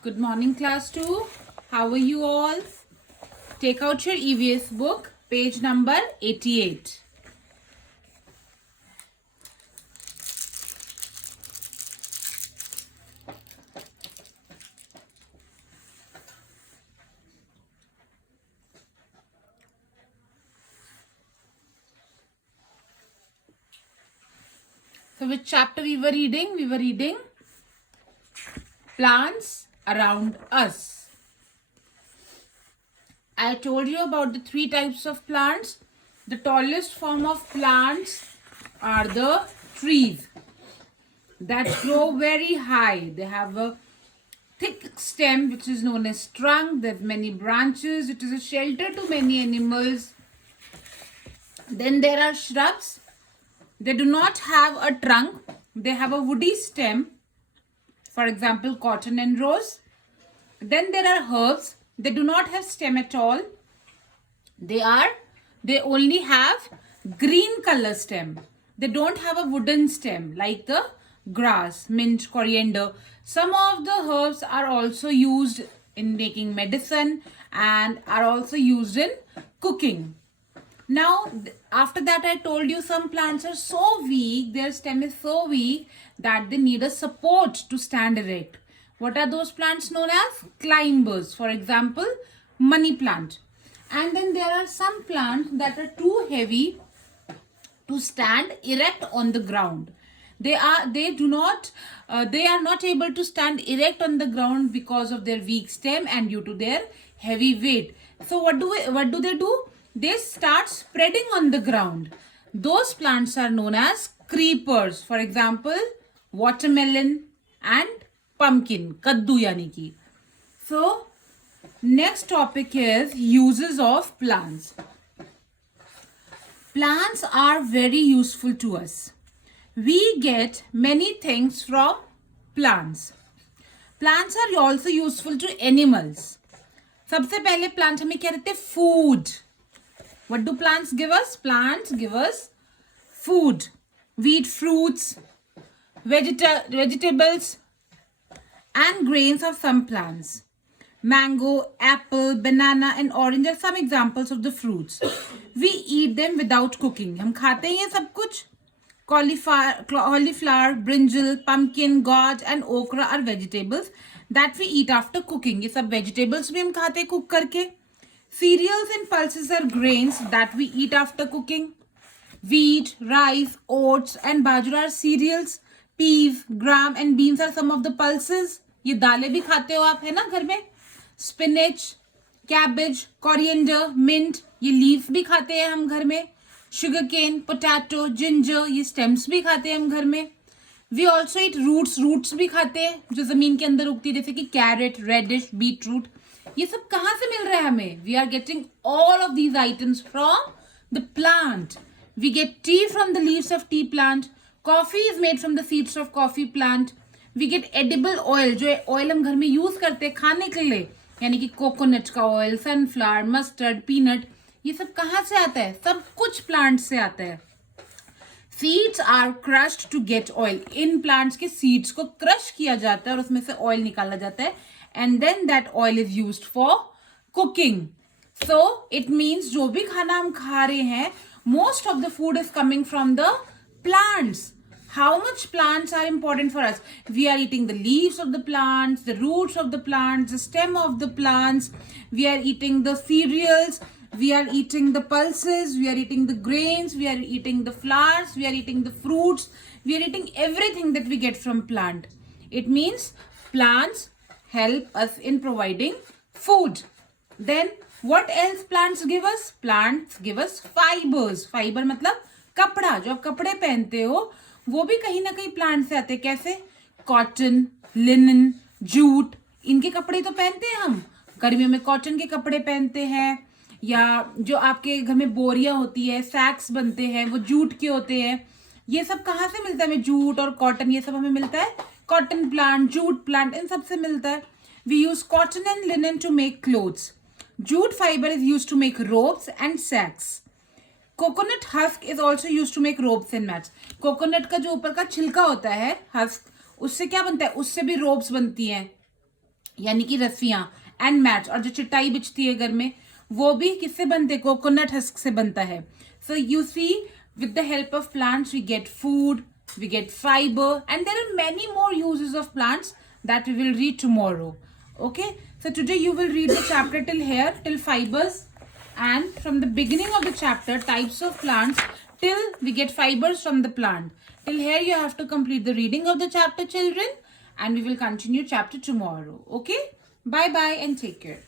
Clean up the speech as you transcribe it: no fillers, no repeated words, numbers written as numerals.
Good morning, class 2. How are you all? Take out your EVS book, page number 88. So, which chapter we were reading? We were reading Plants Around Us. I told you about the three types of plants. The tallest form of plants are the trees that grow very high. They have a thick stem which is known as trunk. They have many branches. It is a shelter to many animals. Then there are shrubs. They do not have a trunk. They have a woody stem. For example, cotton and rose. Then there are herbs. They do not have stem at all. They only have green color stem. They don't have a wooden stem like the grass, mint, coriander. Some of the herbs are also used in making medicine and are also used in cooking. Now, after that, I told you some plants are so weak, their stem is so weak that they need a support to stand erect. What are those plants known as? Climbers. For example, money plant. And then there are some plants that are too heavy to stand erect on the ground. They are not able to stand erect on the ground because of their weak stem and due to their heavy weight. So what do they do? They start spreading on the ground. Those plants are known as creepers. For example, watermelon and pumpkin, kaddu yani ki. So next topic is uses of plants. Plants are very useful to us. We get many things from plants. Plants are also useful to animals. सबसे पहले plant हमें क्या देते हैं? Food. What do plants give us? Plants give us food. We eat fruits, vegetables, and grains of some plants. Mango, apple, banana, and orange are some examples of the fruits. We eat them without cooking. हम खाते हैं ये सब कुछ. Cauliflower, brinjal, pumpkin, gourd, and okra are vegetables that we eat after cooking. ये सब vegetables भी हम खाते हैं cook करके. Cereals and pulses are grains that we eat after cooking. Wheat, rice, oats, and bajra are cereals. Peas, gram, and beans are some of the pulses. ये दालें भी खाते हो आप, है ना घर में? Spinach, cabbage, coriander, mint, ये leaves भी खाते हैं हम घर में. Sugarcane, potato, ginger, ये stems भी खाते हैं हम घर में. We also eat roots. Roots भी खाते हैं जो जमीन के अंदर उगती है, जैसे कि carrot, radish, beetroot. ये सब कहाँ से मिल रहा है हमें? We are getting all of these items from the plant. We get tea from the leaves of tea plant. Coffee is made from the seeds of coffee plant. We get edible oil, जो oil हम घर में use करते हैं खाने के लिए, यानी कि कोकोनट का ऑयल, सनफ्लावर, मस्टर्ड, पीनट, ये सब कहाँ से आता है? सब कुछ प्लांट से आता है. Seeds are crushed to get oil. In plants के seeds को crush किया जाता है और उसमें से oil निकाला जाता है. And then that oil is used for cooking. So it means जो भी खाना हम खा रहे हैं, most of the food is coming from the plants. How much plants are important for us? We are eating the leaves of the plants, the roots of the plants, the stem of the plants. We are eating the cereals. We are eating the pulses. We are eating the grains. We are eating the flowers. We are eating the fruits. We are eating everything that we get from plant. It means plants help us in providing food. Then what else plants give us? Plants give us fibers. Fiber मतलब कपड़ा. जो आप कपड़े पहनते हो वो भी कहीं ना कहीं प्लांट से आते हैं. कैसे? कॉटन, लिनन, जूट, इनके कपड़े तो पहनते हैं हम. गर्मियों में कॉटन के कपड़े पहनते हैं, या जो आपके घर में बोरियां होती है, सैक्स बनते हैं, वो जूट के होते हैं. ये सब कहाँ से मिलता है हमें? जूट और कॉटन ये सब हमें मिलता है कॉटन प्लांट, जूट प्लांट, इन सब से मिलता है. We use cotton and linen to make clothes. Jute fiber is use to make ropes and sacks. Coconut husk is also use to make ropes and mats. Coconut का जो ऊपर का छिलका होता है, हस्क, उससे क्या बनता है? उससे भी रोप्स बनती हैं. यानी कि रस्सियां एंड मैट्स, और जो चटाई बिछती है घर में वो भी किससे बनते हैं? कोकोनट हस्क से बनता है. So you see, with the help of plants we get food, we get fiber, and there are many more uses of plants that we will read tomorrow. Okay, so today you will read the chapter till here, till fibers, and from the beginning of the chapter, types of plants, till we get fibers from the plant. Till here you have to complete the reading of the chapter, children, and we will continue chapter tomorrow. Okay, bye bye and take care.